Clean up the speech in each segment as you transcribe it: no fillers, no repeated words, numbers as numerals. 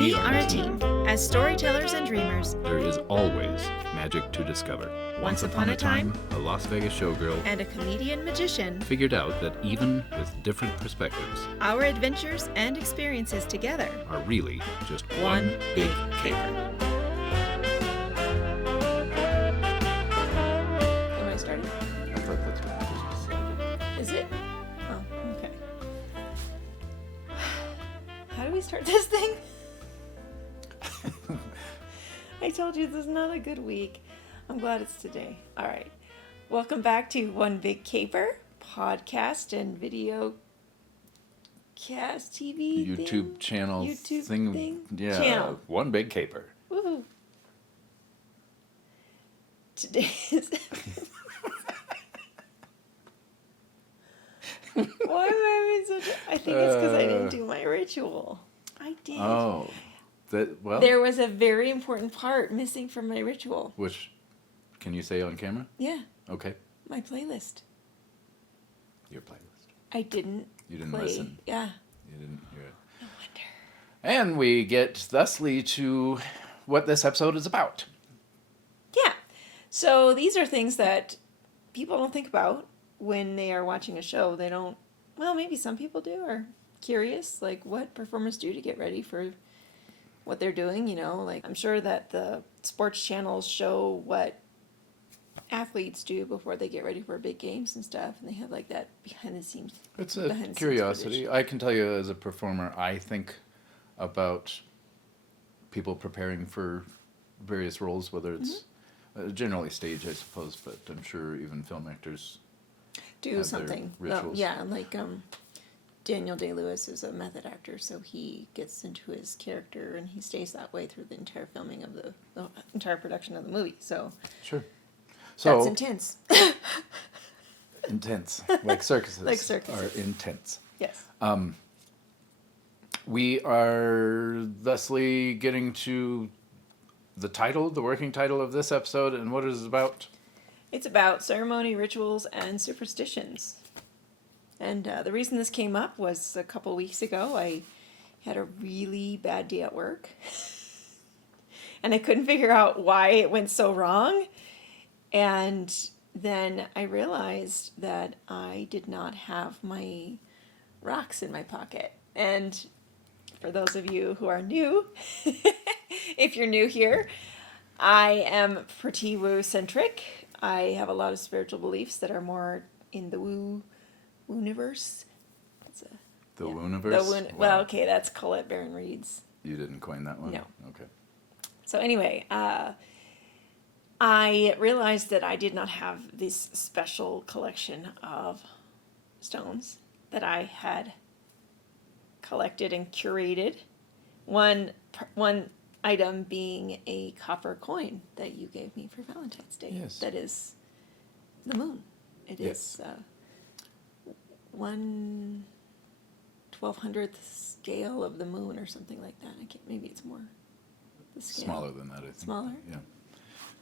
We are a team. As storytellers and dreamers, there is always magic to discover. Once upon a time, a Las Vegas showgirl and a comedian magician figured out that even with different perspectives, our adventures and experiences together are really just one big caper. Am I starting? I thought that's what I just decided. Is it? Oh, okay. How do we start this thing? I told you this is not a good week. I'm glad it's today. All right. Welcome back to One Big Caper podcast and video cast TV YouTube thing? channel YouTube thing. Yeah, channel. One Big Caper. Woohoo. Today's Why am I having such I think it's because I didn't do my ritual. I did. Oh. There was a very important part missing from my ritual. Which, can you say on camera? Yeah. Okay. My playlist. Your playlist. I didn't You didn't play. listen. Yeah. You didn't hear it. No wonder. And we get thusly to what this episode is about. Yeah. So these are things that people don't think about when they are watching a show. They don't, well, maybe some people do, are curious, like what performers do to get ready for what they're doing, you know, like I'm sure that the sports channels show what athletes do before they get ready for big games and stuff, and they have like that behind the scenes. It's a curiosity. I can tell you as a performer, I think about people preparing for various roles, whether it's generally stage, I suppose, but I'm sure even film actors do have something. their rituals. Yeah, like Daniel Day-Lewis is a method actor, so he gets into his character and he stays that way through the entire filming of the entire production of the movie. So sure. So that's intense. Intense, like circuses. Like circuses. Are intense. Yes. We are thusly getting to the working title of this episode, and what it is about. It's about ceremony, rituals, and superstitions. And the reason this came up was a couple weeks ago, I had a really bad day at work. And I couldn't figure out why it went so wrong. And then I realized that I did not have my rocks in my pocket. And for those of you who are new, if you're new here, I am pretty woo-centric. I have a lot of spiritual beliefs that are more in the Wooniverse. The Wooniverse? Well, okay, that's Colette Baron Reed's. You didn't coin that one? No. Okay. So anyway, I realized that I did not have this special collection of stones that I had collected and curated. One item being a copper coin that you gave me for Valentine's Day. Yes. That is the moon. It is 1/1200th scale of the moon or something like that. Maybe it's more. The scale. Smaller than that, I think. Smaller? Yeah.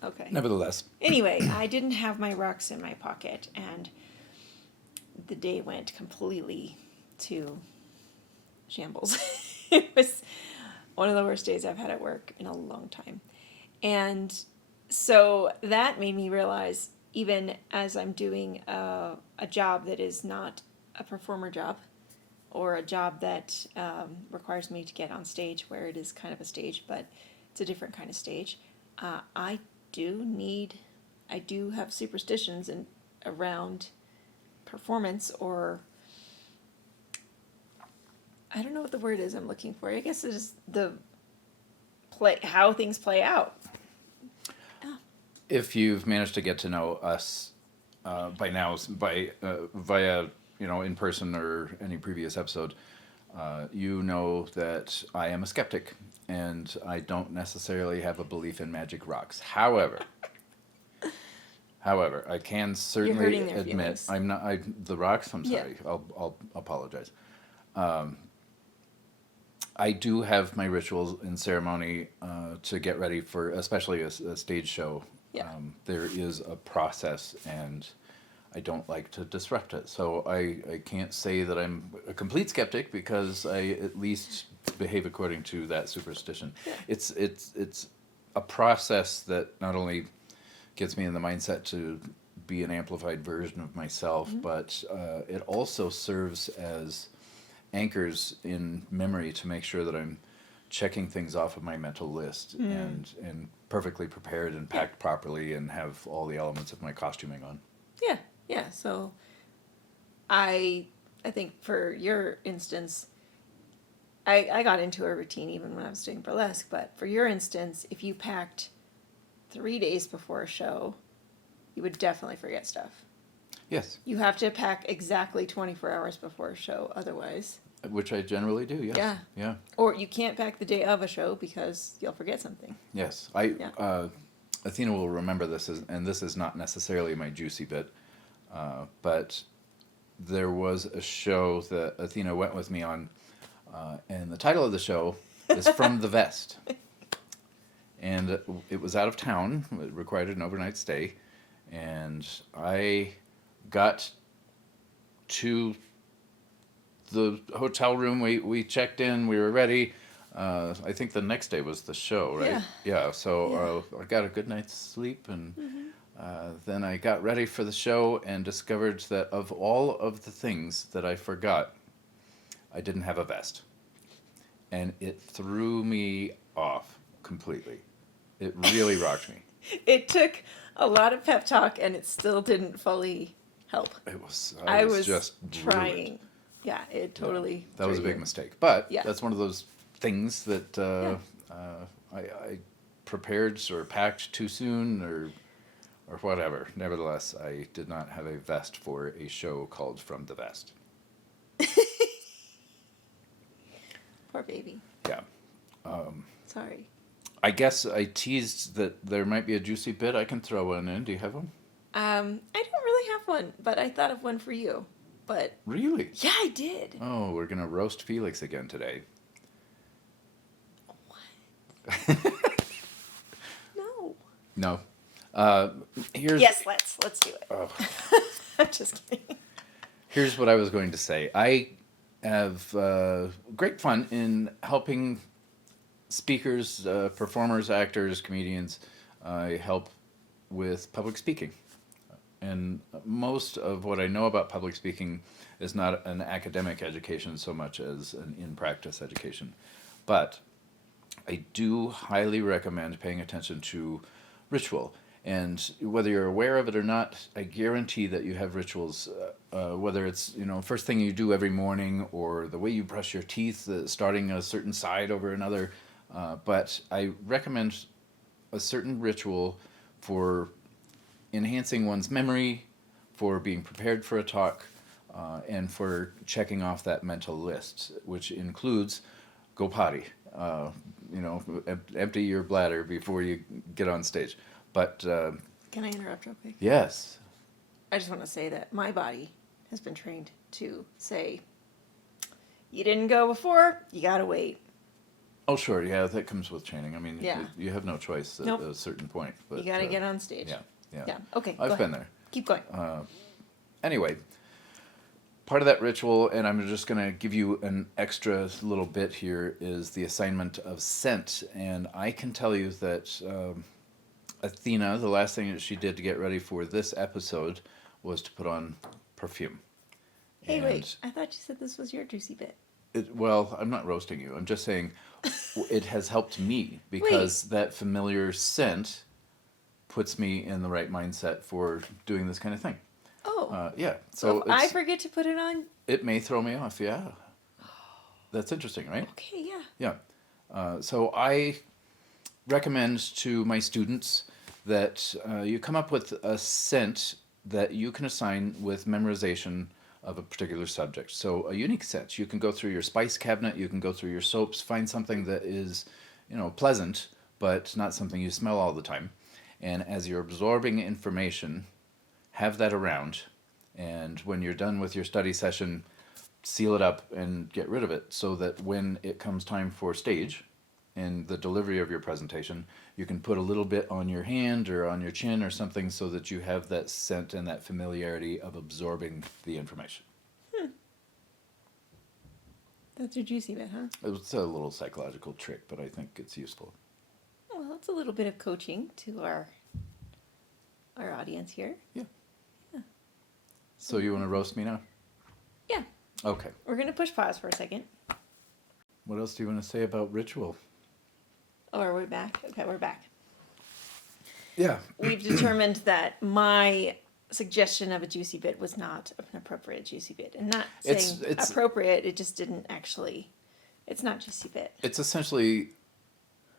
Okay. Nevertheless. Anyway, I didn't have my rocks in my pocket, and the day went completely to shambles. It was one of the worst days I've had at work in a long time. And so that made me realize, even as I'm doing a job that is not a performer job, or a job that requires me to get on stage, where it is kind of a stage, but it's a different kind of stage, I do have superstitions around performance, or I don't know what the word is I'm looking for. I guess it is how things play out. If you've managed to get to know us by now, via in person or any previous episode, you know that I am a skeptic, and I don't necessarily have a belief in magic rocks. However, I can certainly admit I'm not. The rocks. I'm sorry. Yeah. I'll apologize. I do have my rituals and ceremony to get ready for, especially a stage show. Yeah. There is a process, and I don't like to disrupt it. So I can't say that I'm a complete skeptic because I at least behave according to that superstition. Yeah. It's a process that not only gets me in the mindset to be an amplified version of myself, but it also serves as anchors in memory to make sure that I'm checking things off of my mental list and perfectly prepared and packed properly and have all the elements of my costuming on. Yeah, yeah. So I think for your instance, I got into a routine even when I was doing burlesque, but for your instance, if you packed 3 days before a show, you would definitely forget stuff. Yes. You have to pack exactly 24 hours before a show, otherwise. Which I generally do, yes. Yeah. Yeah. Or you can't pack the day of a show because you'll forget something. Yes. Yeah. Athena will remember this, and this is not necessarily my juicy bit, but there was a show that Athena went with me on, and the title of the show is From the Vest. And it was out of town. It required an overnight stay. And I got to the hotel room. We checked in. We were ready. I think the next day was the show, right? Yeah. Yeah. So I got a good night's sleep, and then I got ready for the show and discovered that of all of the things that I forgot, I didn't have a vest, and it threw me off completely. It really rocked me. It took a lot of pep talk, and it still didn't fully help. It was. I was just trying. ruined. Yeah, it totally. That was a threw big you. mistake, but Yeah. that's one of those things that I prepared or packed too soon or whatever. Nevertheless, I did not have a vest for a show called From the Vest. Poor baby. Yeah. Sorry. I guess I teased that there might be a juicy bit. I can throw one in. Do you have one? I don't really have one, but I thought of one for you. But Really? yeah, I did. Oh, we're gonna roast Phelyx again today. No. No. Here's Yes, let's do it. Oh. I'm just kidding. Here's what I was going to say. I have great fun in helping speakers, performers, actors, comedians. I help with public speaking. And most of what I know about public speaking is not an academic education so much as an in-practice education. But I do highly recommend paying attention to ritual. And whether you're aware of it or not, I guarantee that you have rituals, whether it's, first thing you do every morning or the way you brush your teeth, starting a certain side over another. But I recommend a certain ritual for enhancing one's memory, for being prepared for a talk, and for checking off that mental list, which includes go potty. Empty your bladder before you get on stage. But Can I interrupt real quick? yes. I just want to say that my body has been trained to say, you didn't go before, you gotta wait. Oh, sure. Yeah, that comes with training. I mean, Yeah. you have no choice at Nope. a certain point. But, You gotta get on stage. Yeah, yeah. Yeah. Okay. I've go been ahead. there. Keep going. Anyway, part of that ritual, and I'm just going to give you an extra little bit here, is the assignment of scent. And I can tell you that Athena, the last thing that she did to get ready for this episode was to put on perfume. Hey, And wait. I thought you said this was your juicy bit. well, I'm not roasting you. I'm just saying it has helped me because that familiar scent puts me in the right mindset for doing this kind of thing. Oh. Yeah. So if I it's- forget to put it on. it may throw me off. Yeah. That's interesting, right? Okay. Yeah. Yeah. So I recommend to my students that you come up with a scent that you can assign with memorization of a particular subject. So a unique scent. You can go through your spice cabinet, you can go through your soaps, find something that is, pleasant, but not something you smell all the time. And as you're absorbing information, have that around. And when you're done with your study session, seal it up and get rid of it so that when it comes time for stage, in the delivery of your presentation, you can put a little bit on your hand or on your chin or something so that you have that scent and that familiarity of absorbing the information. That's your juicy bit, huh? It's a little psychological trick, but I think it's useful. Well, it's a little bit of coaching to our audience here. Yeah. So you want to roast me now? Yeah. Okay. We're going to push pause for a second. What else do you want to say about ritual? Oh, are we back? Okay, we're back. Yeah. We've determined that my suggestion of a juicy bit was not an appropriate juicy bit. And not saying It's appropriate, it just didn't actually, it's not juicy bit. It's essentially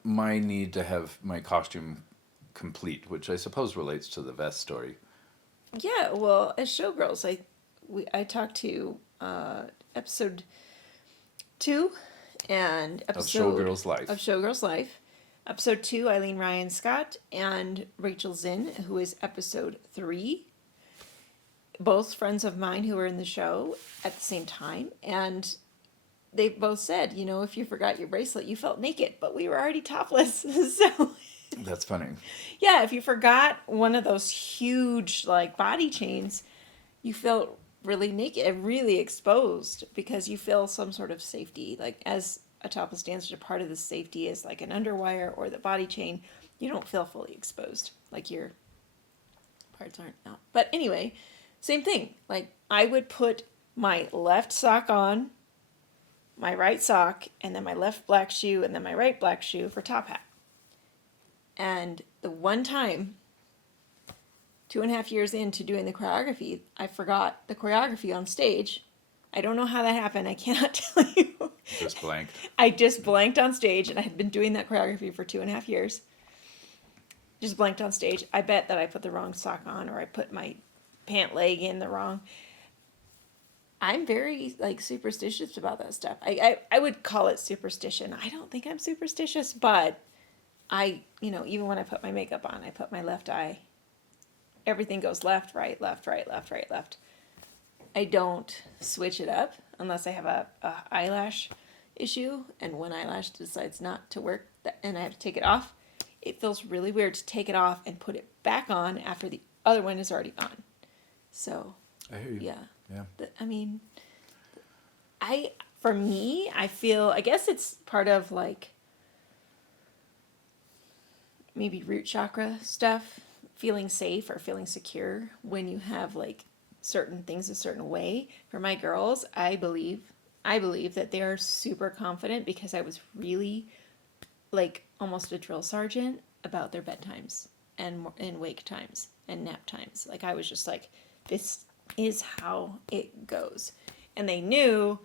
my need to have my costume complete, which I suppose relates to the vest story. Yeah, well, as Showgirls, I talked to episode 2 and episode Showgirls Life. Of Showgirls Life. Episode 2, Eileen Ryan Scott and Rachel Zinn, who is episode 3. Both friends of mine who were in the show at the same time. And they both said, you know, if you forgot your bracelet, you felt naked, but we were already topless. So That's funny. yeah, if you forgot one of those huge like body chains, you felt really naked and really exposed because you feel some sort of safety. Like as a topless dancer, part of the safety is like an underwire or the body chain. You don't feel fully exposed, like your parts aren't out. But anyway, same thing. Like I would put my left sock on, my right sock, and then my left black shoe, and then my right black shoe for top hat. And the one time, 2.5 years into doing the choreography, I forgot the choreography on stage. I don't know how that happened. I cannot tell you. Just blanked. I just blanked on stage, and I had been doing that choreography for 2.5 years. Just blanked on stage. I bet that I put the wrong sock on, or I put my pant leg in the wrong. I'm very like superstitious about that stuff. I would call it superstition. I don't think I'm superstitious, but even when I put my makeup on, I put my left eye. Everything goes left, right, left, right, left, right, left. I don't switch it up unless I have a eyelash issue, and one eyelash decides not to work, and I have to take it off. It feels really weird to take it off and put it back on after the other one is already on. So, I hear you. yeah. Yeah. For me, I guess it's part of like maybe root chakra stuff, feeling safe or feeling secure when you have like certain things a certain way. For my girls, I believe that they are super confident because I was really like almost a drill sergeant about their bedtimes and wake times and nap times. Like I was just like, this is how it goes. And they knew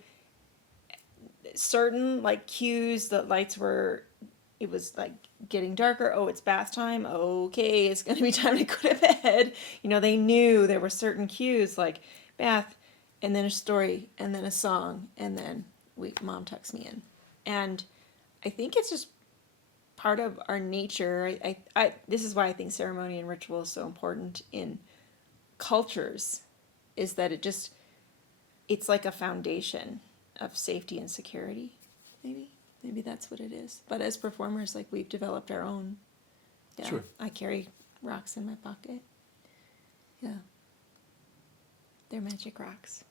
certain like cues, the lights were, it was like getting darker. Oh, it's bath time. Okay, it's going to be time to go to bed. You know, they knew there were certain cues like bath and then a story and then a song and then mom tucks me in. And I think it's just part of our nature. This is why I think ceremony and ritual is so important in cultures, is that it's like a foundation of safety and security. Maybe that's what it is. But as performers, like we've developed our own. Yeah, Sure. I carry rocks in my pocket. Yeah. They're magic rocks.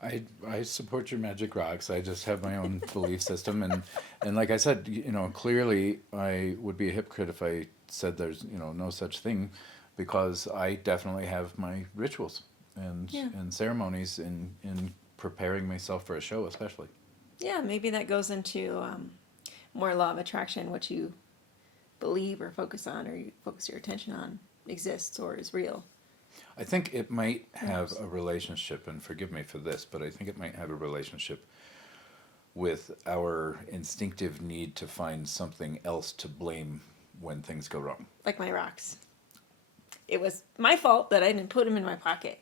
I support your magic rocks. I just have my own belief system, and like I said, clearly I would be a hypocrite if I said there's no such thing, because I definitely have my rituals and ceremonies in preparing myself for a show, especially. Yeah, maybe that goes into more law of attraction. What you believe or focus on, or you focus your attention on, exists or is real. I think it might have a relationship, and forgive me for this, but I think it might have a relationship with our instinctive need to find something else to blame when things go wrong. Like my rocks. It was my fault that I didn't put them in my pocket.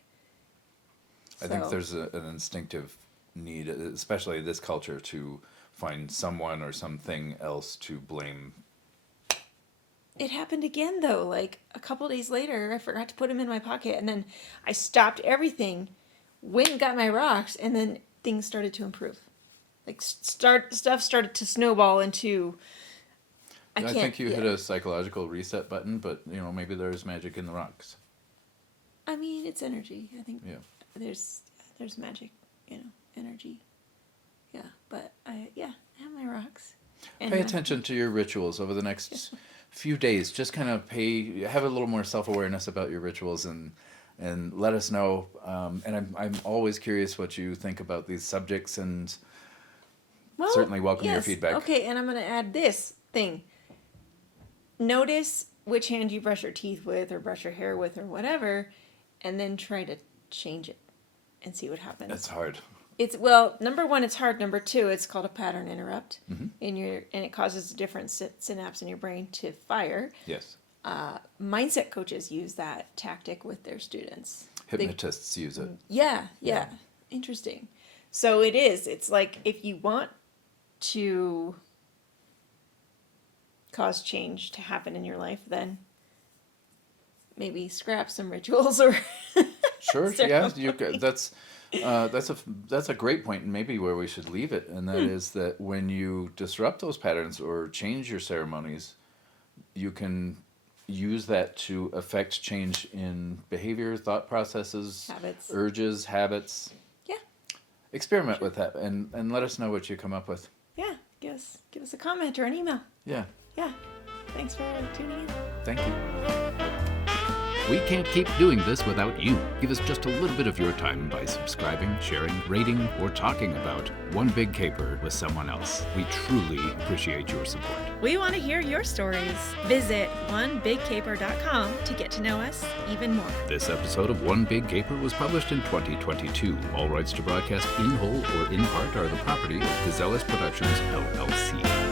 I think there's an instinctive need, especially in this culture, to find someone or something else to blame. It happened again, though. Like a couple days later, I forgot to put them in my pocket, and then I stopped everything, went and got my rocks, and then things started to improve. Like stuff started to snowball into. I think you hit a psychological reset button, but maybe there's magic in the rocks. I mean, it's energy. I think there's magic, energy. Yeah, but I have my rocks. And pay attention to your rituals over the next few days. Just kind of have a little more self-awareness about your rituals and let us know. And I'm always curious what you think about these subjects, and certainly welcome your feedback. Okay, and I'm going to add this thing. Notice which hand you brush your teeth with or brush your hair with or whatever, and then try to change it and see what happens. It's hard. Number one, it's hard. Number two, it's called a pattern interrupt, and it causes different synapse in your brain to fire. Yes. Mindset coaches use that tactic with their students. Hypnotists use it. Yeah. Interesting. So it's like if you want to cause change to happen in your life, then maybe scrap some rituals or sure. Yeah, that's a great point, and maybe where we should leave it, and that is that when you disrupt those patterns or change your ceremonies, you can use that to affect change in behavior, thought processes, urges, habits. Yeah. Experiment with that and let us know what you come up with. Yeah. Give us a comment or an email. Yeah. Yeah. Thanks for tuning in. Thank you. We can't keep doing this without you. Give us just a little bit of your time by subscribing, sharing, rating, or talking about One Big Caper with someone else. We truly appreciate your support. We want to hear your stories. Visit onebigcaper.com to get to know us even more. This episode of One Big Caper was published in 2022. All rights to broadcast in whole or in part are the property of Gazellas Productions, LLC.